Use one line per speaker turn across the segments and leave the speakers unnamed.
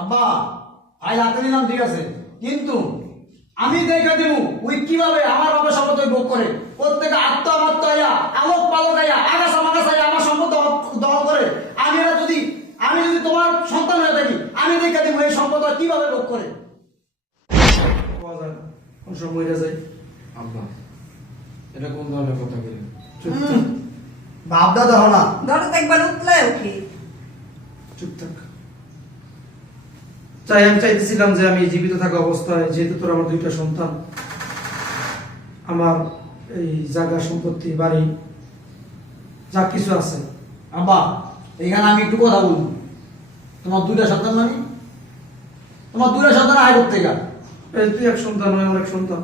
আব্বা ভাই হাতে নিলাম ঠিক আছে। কিন্তু আমি দেখা দিব ওই কীভাবে আমার বাবা সম্পদ ওই ভোগ করে। প্রত্যেকে আত্ম আমাত্ম আইয়া আলোক পালক আইয়া আগাছা মাগাছা আইয়া আমার সম্পদ দখল করে। আমি এরা যদি আমি যদি তোমার সন্তান হয়ে থাকি আমি দেখা দিব এই সম্পদ কীভাবে ভোগ করে।
যায় না কোন সময় মরে যায়?
আব্বা এটা কোন ধরনের কথা
চুপ থাক।
ভাবনা না।
ধরো একবার উতলায় উঠি।
চুপ থাক। চাই আমি চাইতেছিলাম যে আমি জীবিত থাকা অবস্থায় যেহেতু তোর আমার দুইটা সন্তান আমার এই জায়গা সম্পত্তি বাড়ি যা কিছু আছে।
আব্বা এখানে আমি একটু কথা বলব তোমার দুইটা সন্তান মানে? তোমার দুইটা সন্তান আয় করতে গা
তুই এক সন্তান হয় আমার এক সন্তান।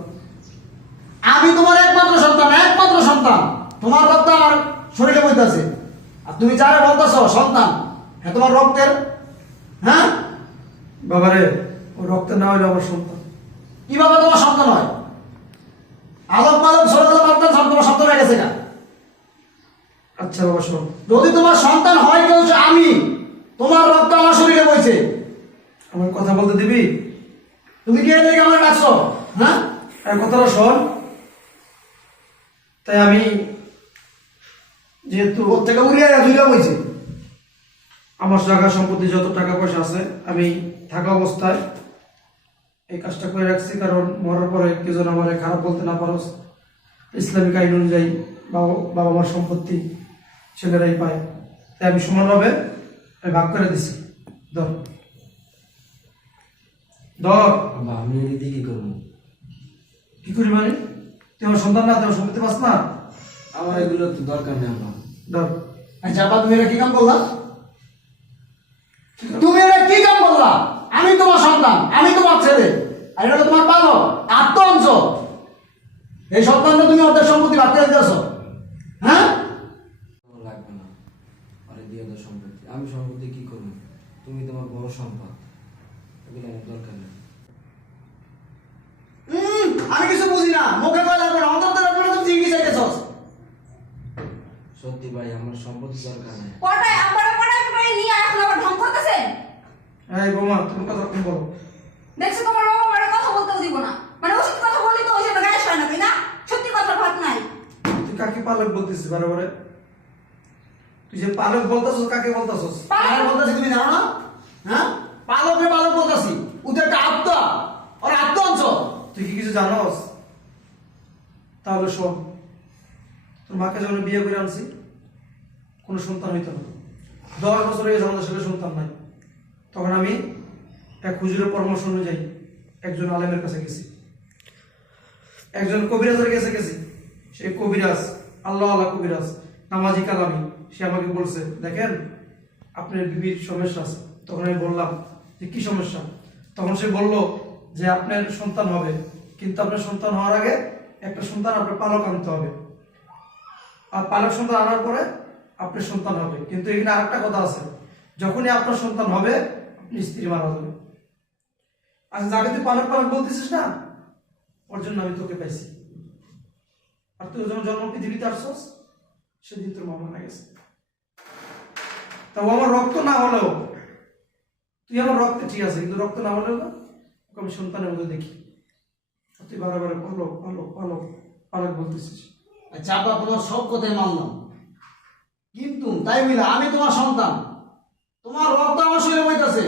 আমি তোমার একমাত্র সন্তান একমাত্র সন্তান। তোমার রক্ত আমার শরীরে বইতেছে। আর তুমি যারা বলতেছো সন্তান হ্যাঁ তোমার রক্তের হ্যাঁ?
বাবারে ও রক্ত না হইলে আমার সন্তান।
কীভাবে তোমার সন্তান হয়? মালক ছোটবেলা মারতাম সব তোমার সন্তান হয়ে গেছে না
আচ্ছা বাবা শোন।
যদি তোমার সন্তান হয় কেউ আমি তোমার রক্ত আমার শরীরে বইছে।
আমার কথা বলতে দিবি?
তুমি কি এদিকে আমার ডাকছো? হ্যাঁ?
আর কথাটা শোন। তাই আমি যেহেতু
ওর থেকে উড়িয়ে দুইটা বইছে।
আমার জায়গা সম্পত্তি যত টাকা পয়সা আছে আমি থাকা অবস্থায় এই কাজটা করে রাখছি কারণ মরার পরে কেউ যেন আমার খারাপ বলতে না পারো। ইসলামিক আইন অনুযায়ী বাবা বাবা মার সম্পত্তি ছেলেরাই পায়। তাই আমি সমানভাবে আমি ভাগ করে দিছি। ধর। ধর।
আমি এদিকে কি করব?
কি করি মানে? তুই আমার সন্তান না তুই আমার সম্পত্তি পাস না?
আমার এগুলো তো দরকার নেই আব্বা
ধর।
আচ্ছা আপা তুমি এটা কি কাম করলা? তুমি এটা কি কাম করলা? আমি তোমার সন্তান আমি তোমার ছেলে। আর এটা তো তোমার পালো আত্ম অংশ এই সন্তানটা তুমি অর্ধেক সম্পত্তি করে দিতেছ। হ্যাঁ?
আমার লাগবে না। আরে দিয়ে দাও সম্পত্তি। আমি সম্পত্তি কি করব? তুমি তোমার বড় সম্পদ। এগুলো আমার দরকার নেই।
আমি কিছু বুঝি না। মুখে কয় লাগবে না? অন্তত লাগবে না তুমি জিজ্ঞেস
সত্যি ভাই আমার সম্পত্তি দরকার নেই।
আবার পটায় পটায় নিয়ে এখন আবার ঢং করতেছে
এই বোমা তুমি কথা কম বলো।
দেখছ তোমার বাবা আমার কথা বলতেও দিব না। মানে ওষুধ কথা বললি তো ওই জন্য গায়ে হয় না তাই না? সত্যি কথা ভাত নাই।
তুই কাকে পালক বলতেছিস বারে বারে? তুই যে পালক বলতেছিস কাকে বলতেছিস?
আর বলতেছি তুমি জানো না? হ্যাঁ? পালকে পালক বলতেছি। ওদের একটা আত্মা। ওর আত্ম অংশ
তুই কি কিছু জানোস? তাহলে শোন তোর মাকে যখন বিয়ে করে আনছি কোনো সন্তান হইতো না। দশ বছর হয়ে আমাদের ছেলে সন্তান নাই। তখন আমি এক হুজুরের পরামর্শ অনুযায়ী একজন আলেমের কাছে গেছি। একজন কবিরাজের কাছে গেছি। সেই কবিরাজ, আল্লাহ আল্লাহ কবিরাজ, নামাজি কালামি। সে আমাকে বলছে, দেখেন, আপনার বিবির সমস্যা আছে। তখন আমি বললাম, যে কি সমস্যা? তখন সে বলল যে, আপনার সন্তান হবে, কিন্তু আপনার সন্তান হওয়ার আগে একটা সন্তান আপনার পালক আনতে হবে। আর পালক সন্তান আনার পরে আপনার সন্তান হবে। কিন্তু এখানে আরেকটা কথা আছে। যখনই আপনার সন্তান হবে, আপনি স্ত্রী মারা যাবে। আচ্ছা যাকে তুই পালক পালক বলতেছিস না, ওর জন্য আমি তোকে পাইছি। আর তুই যখন জন্ম পৃথিবীতে আসছস, সেদিন তোর মা মারা গেছে। তা ও আমার রক্ত না হলেও, তুই আমার রক্তে ঠিক আছে কিন্তু রক্ত না হলেও না, ওকে আমি সন্তানের মধ্যে দেখি। তুই বারে বারে পালক পালক পালক পালক বলতেছিস।
আচ্ছা আপা তোমার সব কথাই মানলাম। কিন্তু তাই বলে আমি তোমার সন্তান। তোমার রক্ত আমার শরীরে বইতেছে।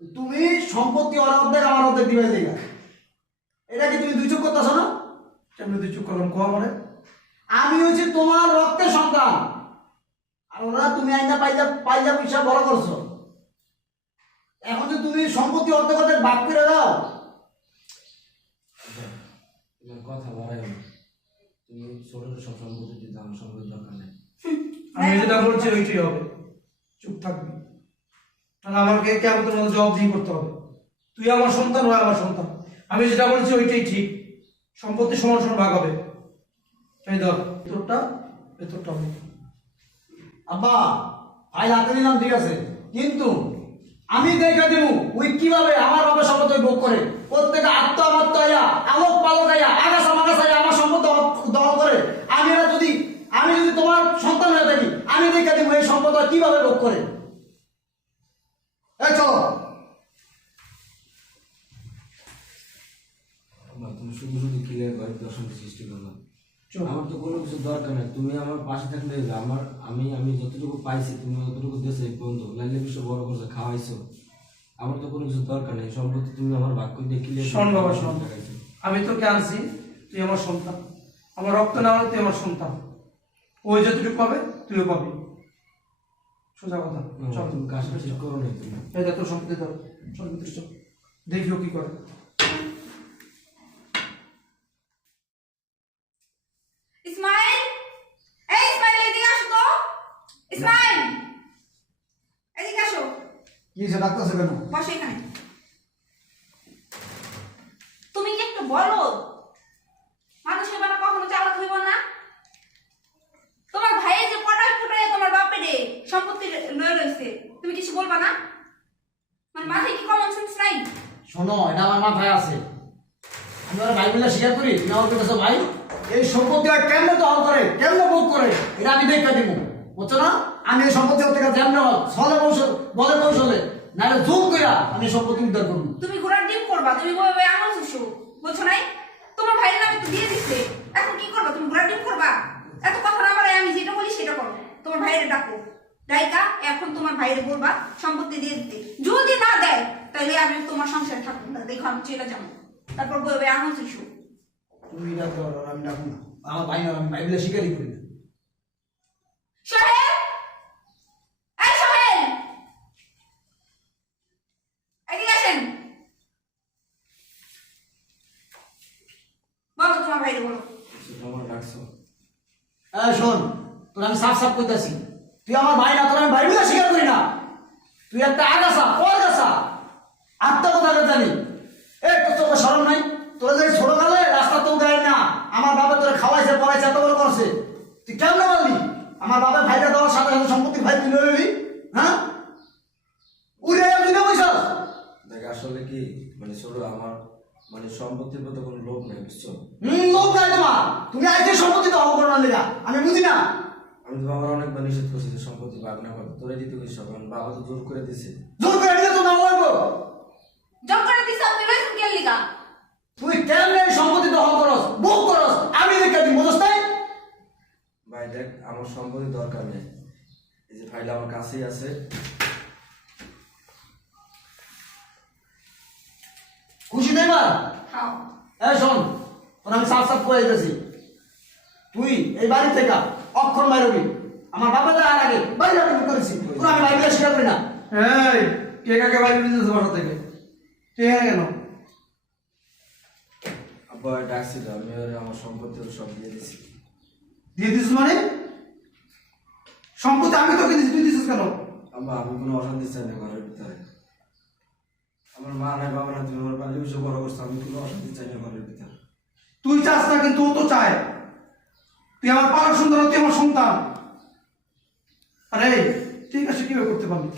তুমি সম্পত্তি ওর অর্ধেক আমার অর্ধেক দিবে। দিগা এটা কি তুমি দুই চোখ করতেছো না?
কেমনি দুই চুপ করলাম কোয়া মরে
আমি হচ্ছে তোমার রক্তের সন্তান। আর ওরা তুমি আইনা পাইজা পাইজা পয়সা বড় করছ। এখন যে তুমি সম্পত্তি অর্ধেক অর্ধেক ভাগ করে দাও।
কথা বাড়াই তুমি ছোট সব সম্পত্তি আমার সম্পত্তি দরকার নেই।
আমি যেটা বলছি ওইটাই হবে। চুপ থাকবি। তাহলে আমাকে কেমন জবাব দিয়ে করতে হবে? তুই আমার সন্তান হয় আমার সন্তান। আমি যেটা বলছি ওইটাই ঠিক। সম্পত্তি সমান সমান ভাগ হবে। তাই ধর, ভেতরটা ভেতরটা হবে।
আব্বা, ভাই হাতে নিলাম, ঠিক আছে। কিন্তু আমি দেখা দিব, ওই কীভাবে আমার বাবা সম্পদ ভোগ করে। প্রত্যেকে আত্ম আইয়া আলোক পালক আয়া আগাছা মাগাছা আমার সম্পদ দখল- দখল করে আমি এরা যদি আমি যদি তোমার সন্তান হয়ে থাকি আমি দেখা দিব এই সম্পদ ওরা কীভাবে ভোগ করে এই চলো
অশান্তি সৃষ্টি করলাম
চুপ।
আমার তো কোনো কিছু দরকার নেই। তুমি আমার পাশে থাকলে। আমার আমি আমি যতটুকু পাইছি তুমি যতটুকু দিয়েছ এই পর্যন্ত। লাইলে বিশ্ব বড় করছ খাওয়াইছো। আমার তো কোনো কিছু দরকার নেই। সম্পত্তি তুমি আমার
শোন বাবা শোন। আমি তোকে আনছি তুই আমার সন্তান। আমার রক্ত না হলে তুই আমার সন্তান। ওই যতটুকু পাবে তুইও পাবি। সোজা কথা। চল।
তুমি কাজটা ঠিক করো না তুমি।
এই দেখ তোর সম্পত্তি ধর। চল কি করে
ইসমাইল এই ইসমাইল এদিকে আসো তো ইসমাইল এদিকে আসো
কি হয়েছে? ডাক্তার কেন?
বসো এখানে। তুমি কি একটু বলো? মানুষ হইবা না কখনো চালাক হইব না? তোমার ভাইয়ের যে পটাশ ফুটাই তোমার বাপের সম্পত্তি লয়ে রয়েছে তুমি কিছু বলবা না? মানে মাথায় কি কমন সেন্স নাই?
শোনো এটা আমার মাথায় আছে। আমি ওরা ভাই বলে স্বীকার করি তুমি আমাকে কাছে ভাই এই সম্পত্তি আর কেমনে দখল করে? কেমনে ভোগ করে? এটা আমি দেখতে দিব। বুঝছ না? আমি এই সম্পত্তি ওর থেকে যেমন ছলে কৌশল বলে কৌশলে। নাহলে জুম কইরা আমি সম্পত্তি উদ্ধার করব।
তুমি ঘোড়ার ডিম করবা তুমি বই আঙুল চুষো। বুঝছ নাই? তোমার ভাইয়ের নামে তো দিয়ে দিচ্ছে এখন কি করবা? তুমি ঘোড়ার ডিম করবা? এত কথা না বলে আমি যেটা বলি সেটা করো। তোমার ভাইয়ের ডাকো। ডাইকা এখন তোমার ভাইয়ের বলবা সম্পত্তি দিয়ে দিতে। যদি না দেয় তাহলে আমি তোমার সংসার থাকব না। দেখো আমি চলে যাব। তারপর বই আঙুল চুষো।
তুমি পারো আমি ডাকবো না। আমার ভাই না আমি ভাই বলে করি না
সোহেল এই সোহেল এদিকে আসেন বলো তোমার ভাইয়ের বলো
সেটা আমার ডাকছো
এই শোন তোর আমি সাফ সাফ করতেছি তুই আমার ভাই না তোর আমি ভাই বলে স্বীকার করি না। তুই একটা আগাছা পর গাছা আত্মকথা জানি? এ তোর চোখে সরম নাই? তোরা যে ছোট কালে রাস্তা তো দেয় না আমার বাবা তোরা খাওয়াইছে পড়াইছে এত বড় করছে। তুই কেমন বললি আমার বাবা ভাইটা দেওয়ার সাথে সাথে সম্পত্তি ভাই তুলে নিলি হ্যাঁ? উড়ে না পয়সা
দেখ আসলে কি মানে ছোট আমার মানে সম্পত্তির প্রতি কোনো লোভ নেই বুঝছ?
হুম লোক নাই তোমার। তুমি আইতে সম্পত্তি তো লেগা আমি বুঝি না।
আমি তো আমার অনেকবার নিষেধ করছি যে সম্পত্তি ভাগ না করতে তোরে দিতে সব আমার বাবা তো জোর করে দিছে।
জোর করে দিলে তো নাম লাগবো।
জব করে দিছে আপনি লইছেন কেন লিগা?
তুই কেমনে সম্পত্তি দখল করস ভোগ করস? আমি দেখে দিই বুঝস তাই
ভাই দেখ আমার সম্পত্তি দরকার নেই। এই যে ফাইল আমার কাছেই আছে।
খুশি নেই
খাও
এই শোন আমি সাফ সাফ করে দিতেছি। তুই এই বাড়ি থেকে অক্ষর মারবি আমার বাবা যাওয়ার আগে বাইরে আমি করেছি। তোর আমি বাইরে স্বীকার করি না।
এই কে কাকে বাড়ি দিতেছে বাসা থেকে? তুই এখানে কেন?
আব্বা ডাকছিল আমি ওরে আমার সম্পত্তি সব দিয়ে দিছি।
দিয়ে দিছিস মানে? সম্পত্তি আমি তোকে দিছি তুই দিছিস কেন?
আব্বা আমি কোনো অশান্তি চাই না ঘরের ভিতরে। আমার মা নাই বাবা নাই তুমি আমার বসে বড় করছ আমি কোনো অশান্তি চাই না ঘরের ভিতরে।
তুই চাস না কিন্তু ও তো চায়। তুই আমার পালক সুন্দর তুই আমার সন্তান। আরে ঠিক আছে কীভাবে করতে পারবি?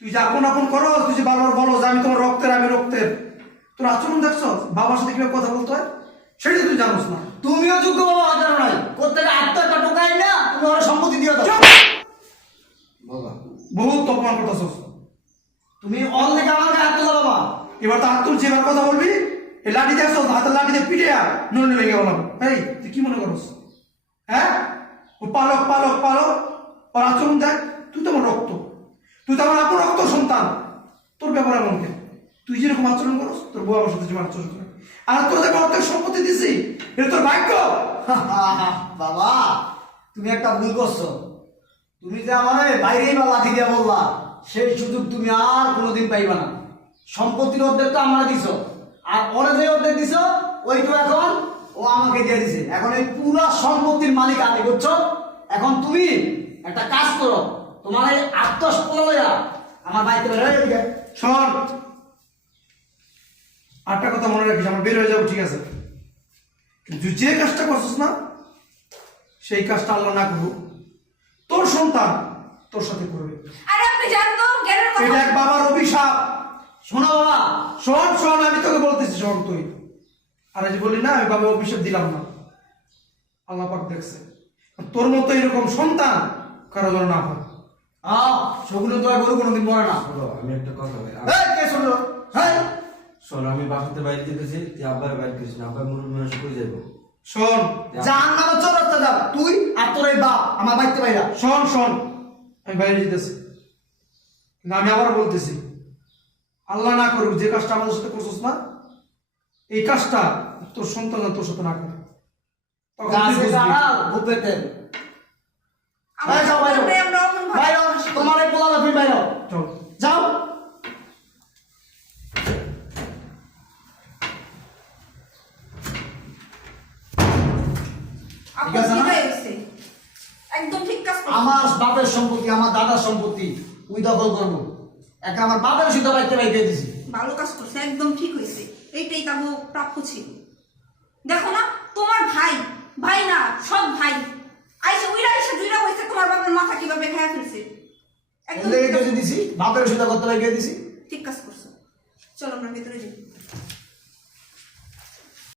তুই যে আপন আপন করো তুই যে বারবার বলো যে আমি তোমার রক্তের আমি রক্তের। তোর আচরণ দেখছ? বাবার সাথে কীভাবে কথা বলতে হয়? সেটা তুই জানোস না।
তুমিও যোগ্য বাবা হাজার নাই। প্রত্যেকে আত্মা টোকাই না তুমি ওরা সম্পত্তি দিয়ে দাও
বাবা।
বহুত অপমান করতেছস।
তুমি অল থেকে আমাকে হাত তোলা বাবা।
এবার তো হাত তুলছি এবার কথা বলবি? এই লাঠি দেখছ? হাতের লাঠি দিয়ে পিটে আর নড়লে লেগে গেলাম এই, তুই কি মনে করস? হ্যাঁ? ও পালক পালক পালক। ওর আচরণ দেখ, তুই তো রক্ত। তুই তো আমার আপন রক্ত, সন্তান। তোর ব্যাপার এমন কেন? তুই যেরকম আচরণ করস, তোর বউ আমার সাথে যেমন আচরণ করে। আর তোর যে অর্ধেক সম্পত্তি দিছি, এটা তোর ভাগ্য।
বাবা, তুমি একটা ভুল করছ। তুমি যে আমার বাইরেই বা লাঠি দিয়া বললা, সেই সুযোগ তুমি আর কোনোদিন পাইবা না। সম্পত্তির অর্ধেক তো আমার দিছ। আর ওরে যে অর্ধেক দিছ ওইটু এখন ও আমাকে দিয়ে দিছে। এখন এই পুরো সম্পত্তির মালিক আমি বুঝছ? এখন তুমি একটা কাজ করো তোমার এই আত্মস আমার বাড়িতে বের হয়ে এদিকে।
শোন। আটটা কথা মনে রাখিস আমার বের হয়ে যাব ঠিক আছে? কিন্তু যে কাজটা করছিস না সেই কাজটা আল্লাহ না করুক। তোর সন্তান তোর সাথে করবে। এটা এক বাবার অভিশাপ।
শোনো বাবা
শোন শোন আমি তোকে বলতেছি শোন তুই। আর যে বলি না আমি বাবা অভিশাপ দিলাম না। আল্লাহ পাক দেখছে। তোর মতো এরকম সন্তান কারও যেন না হয়।
আহ সগুলো তো গরু কোনোদিন মরে না।
আমি একটা কথা বলি
এই, কে শুনলো? হ্যাঁ?
শোন আমি বাসাতে বাইরে যেতেছি তুই আব্বার বাইরে করিস না আব্বার মনে মানুষ করে যাব
শোন
জাহান নামে চোরাতে যা তুই আর তোর এই বাপ আমার বাড়িতে বাইরা।
শোন শোন আমি বাইরে যেতেছি। কিন্তু আমি আবার বলতেছি আল্লাহ না করুক যে কাজটা আমাদের সাথে করছিস না এই কাজটা তোর সন্তান তোর সাথে না করে
যাও
আমার
বাপের সম্পত্তি আমার দাদার সম্পত্তি উই দখল করব। একা আমার বাবার সিদ্ধ বাড়িতে বাইকে দিছি
ভালো কাজ করছে একদম ঠিক হয়েছে। এইটাই তাবো প্রাপ্য ছিল। দেখো না তোমার ভাই ভাই না সব ভাই। আইসা উইরা এসে দুইরা হয়েছে তোমার বাবার মাথা কীভাবে খেয়ে ফেলছে? একদম
দিছি বাবার সিদ্ধ করতে বাইকে দিছি
ঠিক কাজ করছ। চলো আমরা ভেতরে যাই।